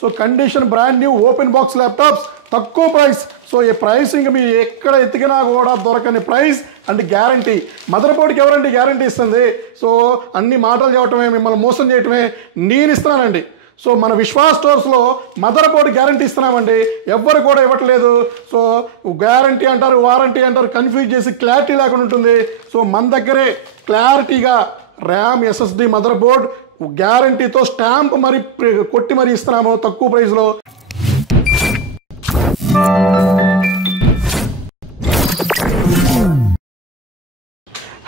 So condition brand new open box laptops తక్కువ price. So ఈ pricing మీ ఎక్కడ ఎతికినా కూడా దొరకని ప్రైస్ అండ్ గ్యారంటీ. మదర్ బోర్డ్కి ఎవరండి గ్యారంటీ ఇస్తుంది? సో అన్ని మాటలు చెప్పటమే, మిమ్మల్ని మోసం చేయటమే నేను ఇస్తున్నానండి. సో మన విశ్వాస్ స్టోర్స్లో మదర్ బోర్డు గ్యారంటీ ఇస్తున్నామండి, ఎవ్వరు కూడా ఇవ్వట్లేదు. సో గ్యారంటీ అంటారు, వారంటీ అంటారు, కన్ఫ్యూజ్ చేసి క్లారిటీ లేకుండా ఉంటుంది. సో మన దగ్గరే క్లారిటీగా ర్యామ్ ఎస్ఎస్డి మదర్ బోర్డ్ గ్యారంటీతో స్టాంప్ మరి కొట్టి మరి ఇస్తున్నాము తక్కువ ప్రైస్లో.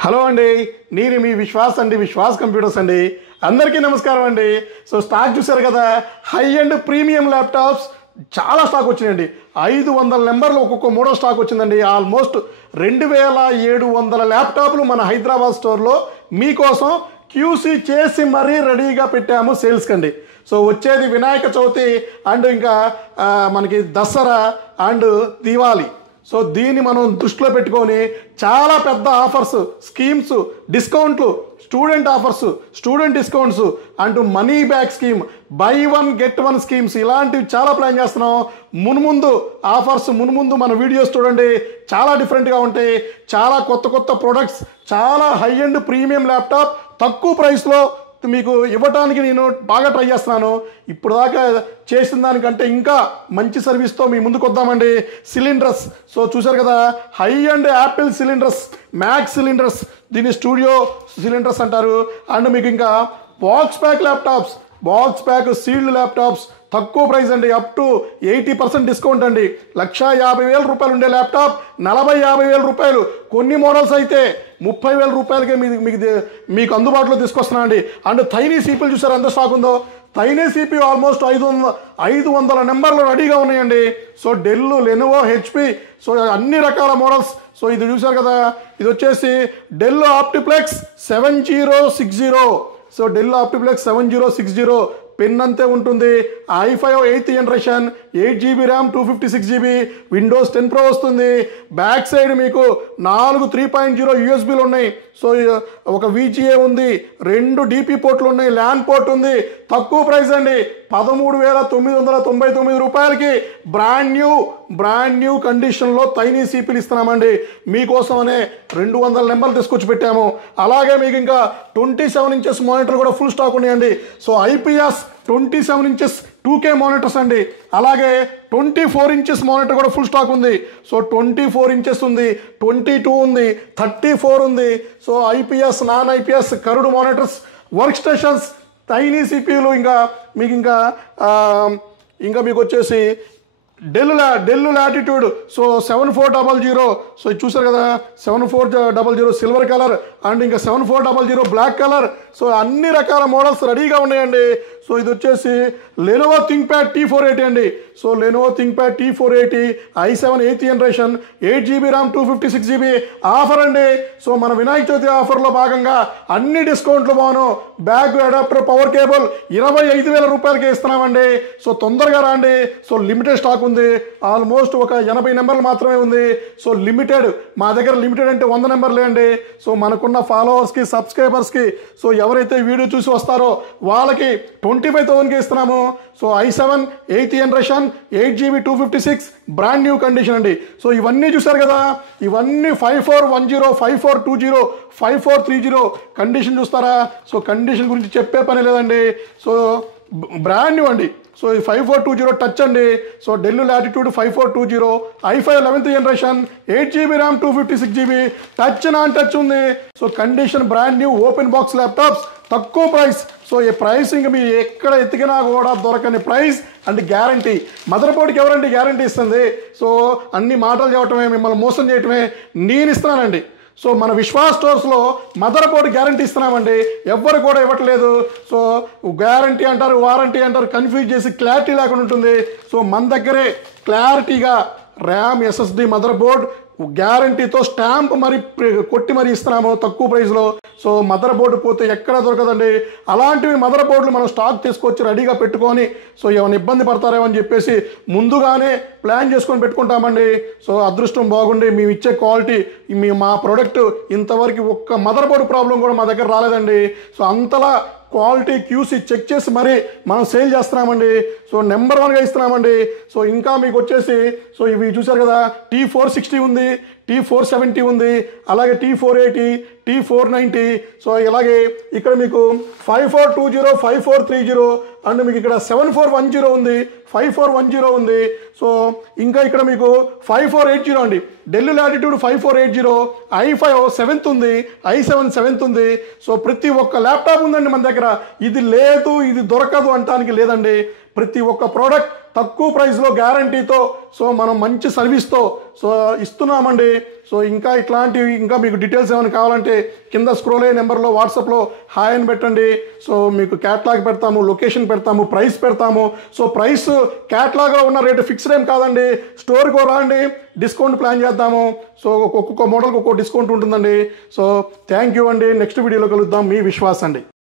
హలో అండి, నేను మీ విశ్వాస్ అండి, విశ్వాస్ కంప్యూటర్స్ అండి. అందరికీ నమస్కారం అండి. సో స్టాక్ చూసారు కదా, హై అండ్ ప్రీమియం ల్యాప్టాప్స్ చాలా స్టాక్ వచ్చినాయండి. 500 నెంబర్లు ఒక్కొక్క మోడల్ స్టాక్ వచ్చిందండి. ఆల్మోస్ట్ 2700 ల్యాప్టాప్లు మన హైదరాబాద్ స్టోర్లో మీకోసం క్యూసీ చేసి మరీ రెడీగా పెట్టాము సేల్స్ కండి. సో వచ్చేది వినాయక చవితి అండ్ ఇంకా మనకి దసరా అండ్ దివాళీ. సో దీన్ని మనం దృష్టిలో పెట్టుకొని చాలా పెద్ద ఆఫర్స్, స్కీమ్స్, డిస్కౌంట్లు, స్టూడెంట్ ఆఫర్స్, స్టూడెంట్ డిస్కౌంట్స్ అంటూ money back scheme, by one get one schemes, ఇలాంటివి చాలా ప్లాన్ చేస్తున్నాం. మున్ముందు ఆఫర్స్, మున్ముందు మన వీడియోస్ చూడండి, చాలా డిఫరెంట్గా ఉంటాయి. చాలా కొత్త కొత్త ప్రొడక్ట్స్, చాలా హై అండ్ ప్రీమియం ల్యాప్టాప్ తక్కువ ప్రైస్లో మీకు ఇవ్వడానికి నేను బాగా ట్రై చేస్తున్నాను. ఇప్పుడు దాకా చేసిన దానికంటే ఇంకా మంచి సర్వీస్తో మీ ముందుకు వద్దామండి. సిలిండర్స్, సో చూసారు కదా, high and Apple cylinders, max cylinders, దీన్ని స్టూడియో సిలిండర్స్ అంటారు. అండ్ మీకు ఇంకా box pack laptops, box pack sealed laptops తక్కువ ప్రైస్ అండి, అప్ టు 80% డిస్కౌంట్ అండి. 1,50,000 రూపాయలు ఉండే ల్యాప్టాప్ 40,000-50,000 రూపాయలు, కొన్ని మోడల్స్ అయితే 30,000 రూపాయలకే మీకు అందుబాటులో తీసుకొస్తున్నా అండి. అండ్ థైనీ సీపీలు చూసారు ఎంత స్టాక్ ఉందో. థైనీ సీపీ ఆల్మోస్ట్ 500 నెంబర్లు రెడీగా ఉన్నాయండి. So Dell, Lenovo, HP, so అన్ని రకాల మోడల్స్. సో ఇది చూసారు కదా, ఇది వచ్చేసి Dell Optiplex 7060. So Dell Optiplex 7060 pen అంతే ఉంటుంది. i5 8th generation, 8GB RAM, 256GB, Windows 10 Pro వస్తుంది. బ్యాక్ సైడ్ మీకు 4 3.0 యూఎస్బీలు ఉన్నాయి. సో ఒక VGA ఉంది, 2 DP పోర్ట్లు ఉన్నాయి, ల్యాన్ పోర్ట్ ఉంది. తక్కువ ప్రైస్ అండి, 13,999 రూపాయలకి బ్రాండ్ న్యూ కండిషన్లో థైనీ సీపీలు ఇస్తున్నామండి. మీకోసమనే 200 నెంబర్లు తీసుకొచ్చి పెట్టాము. అలాగే మీకు ఇంకా 27 ఇంచెస్ మానిటర్ కూడా ఫుల్ స్టాక్ ఉన్నాయండి. So IPS 27 inches 2K monitors అండి. అలాగే 24 ఇంచెస్ మానిటర్ కూడా ఫుల్ స్టాక్ ఉంది. సో 24 ఇంచెస్ ఉంది, 22 ఉంది, 34 ఉంది. So IPS, non IPS, curved monitors, workstations, tiny సిపియూలు, ఇంకా మీకు వచ్చేసి డెల్ లాటిట్యూడ్, సో 7400. సో ఇది చూసారు కదా, 7400 సిల్వర్ కలర్ అండ్ ఇంకా 7400 బ్లాక్ కలర్. సో అన్ని రకాల మోడల్స్ రెడీగా ఉన్నాయండి. సో ఇది వచ్చేసి లెనోవో థింక్ప్యాడ్ T480 అండి. So Lenovo ThinkPad T480, i7 8th generation, 8GB RAM, 256GB offer అండి. సో మన వినాయక చవితి ఆఫర్లో భాగంగా అన్ని డిస్కౌంట్లు బాను. బ్యాగ్, అడాప్టర్, పవర్ కేబుల్ 25,000 రూపాయలకే ఇస్తున్నామండి. సో తొందరగా రండి. సో లిమిటెడ్ స్టాక్ ఉంది, ఆల్మోస్ట్ ఒక 80 నెంబర్లు మాత్రమే ఉంది. సో లిమిటెడ్, మా దగ్గర లిమిటెడ్ అంటే 100 నెంబర్లే అండి. సో మనకున్న ఫాలోవర్స్కి, సబ్స్క్రైబర్స్కి, సో ఎవరైతే వీడియో చూసి వస్తారో వాళ్ళకి 25,000కి ఇస్తున్నాము. So i7 8th generation, 8GB 256 brand new condition అండి. సో ఇవన్నీ చూసారు కదా, ఇవన్నీ 5410, 5420, 5430 కండిషన్ చూస్తారా? సో కండిషన్ గురించి చెప్పే పని లేదండి. సో బ్రాండ్ న్యూ అండి. సో ఇది 5420 టచ్ అండి. So Dell Latitude 5420, i5 11th generation, 8GB RAM, 256GB, touch non touch ఉంది. So condition brand new open box laptops తక్కువ ప్రైస్. సో ఈ ప్రైసింగ్ మీ ఎక్కడ ఎతికినా కూడా దొరకని ప్రైస్ అండ్ గ్యారంటీ. మదర్ బోర్డ్కి ఎవరండి గ్యారంటీ ఇస్తుంది? సో అన్ని మాటలు చెప్పటమే, మిమ్మల్ని మోసం చేయటమే నేను ఇస్తున్నానండి. సో మన విశ్వాస్ స్టోర్స్లో మదర్ బోర్డు గ్యారంటీ ఇస్తున్నామండి, ఎవ్వరు కూడా ఇవ్వట్లేదు. సో గ్యారంటీ అంటారు, వారంటీ అంటారు, కన్ఫ్యూజ్ చేసి క్లారిటీ లేకుండా ఉంటుంది. సో మన దగ్గరే క్లారిటీగా ర్యామ్ ఎస్ఎస్డి మదర్ బోర్డ్ గ్యారంటీతో స్టాంప్ మరి కొట్టి మరి ఇస్తున్నాము తక్కువ ప్రైస్లో. సో మదర్ బోర్డు పోతే ఎక్కడ దొరకదండి. అలాంటివి మదర్ బోర్డులు మనం స్టాక్ తీసుకొచ్చి రెడీగా పెట్టుకొని, సో ఏమైనా ఇబ్బంది పడతారేమో అని చెప్పేసి ముందుగానే ప్లాన్ చేసుకొని పెట్టుకుంటామండి. సో అదృష్టం బాగుండి మేము ఇచ్చే క్వాలిటీ, మా ప్రోడక్ట్ ఇంతవరకు ఒక్క మదర్ బోర్డు ప్రాబ్లం కూడా మా దగ్గర రాలేదండి. సో అంతలా క్వాలిటీ క్యూసీ చెక్ చేసి మరీ మనం సేల్ చేస్తున్నామండి. సో నెంబర్ 1గా ఇస్తున్నామండి. సో ఇంకా మీకు వచ్చేసి సో ఇవి చూసారు కదా, T460 ఉంది, T470 ఉంది, అలాగే T480, T490. సో ఇలాగే ఇక్కడ మీకు 5420, 5430 అండ్ మీకు ఇక్కడ 7410 ఉంది, 5410 ఉంది. సో ఇంకా ఇక్కడ మీకు 5480 అండి, డెల్ లాటిట్యూడ్ 5480, i5 7th ఉంది, i7 7th ఉంది. సో ప్రతి ఒక్క ల్యాప్టాప్ ఉందండి మన దగ్గర. ఇది లేదు, ఇది దొరకదు అంటానికి లేదండి. ప్రతి ఒక్క ప్రోడక్ట్ తక్కువ ప్రైస్లో గ్యారంటీతో సో మనం మంచి సర్వీస్తో సో ఇస్తున్నామండి. సో ఇంకా ఇట్లాంటివి ఇంకా మీకు డీటెయిల్స్ ఏమైనా కావాలంటే కింద స్క్రోల్ అయ్యే నెంబర్లో వాట్సాప్లో హాయ్ అని పెట్టండి. సో మీకు క్యాట్లాగ్ పెడతాము, లొకేషన్ పెడతాము, ప్రైస్ పెడతాము. సో ప్రైస్ క్యాట్లాగ్లో ఉన్న రేటు ఫిక్స్డ్ ఏం కాదండి. స్టోర్కి రాండి, డిస్కౌంట్ ప్లాన్ చేద్దాము. సో ఒక్కొక్క మోడల్కి ఒక్కొక్క డిస్కౌంట్ ఉంటుందండి. సో థ్యాంక్ యూ అండి. నెక్స్ట్ వీడియోలో కలుద్దాం. మీ విశ్వాస్ అండి.